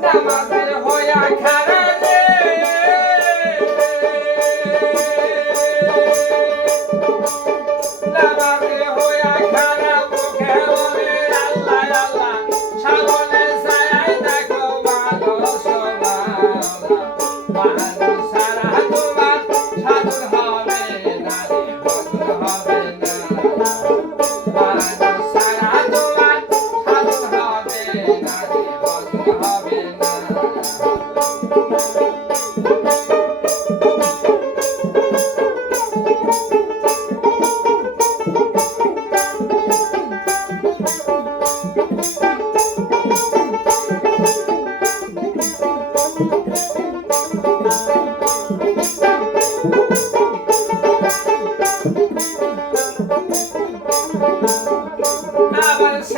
Namada. আবার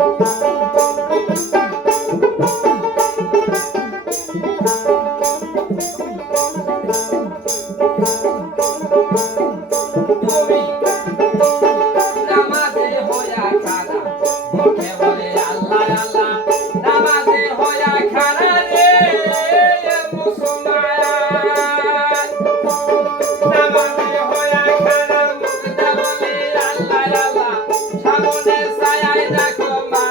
তুমি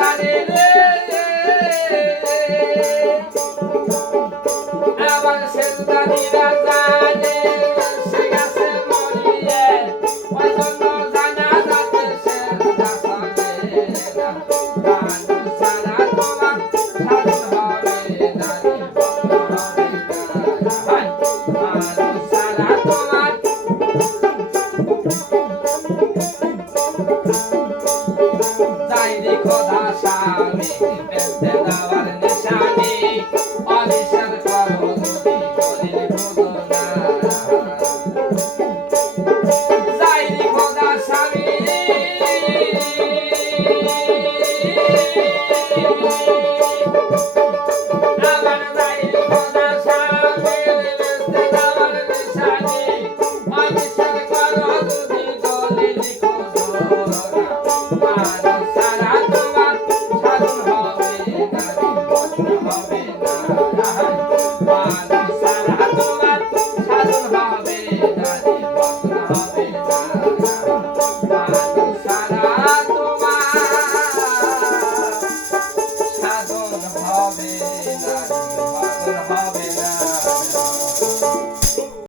राधे Sarada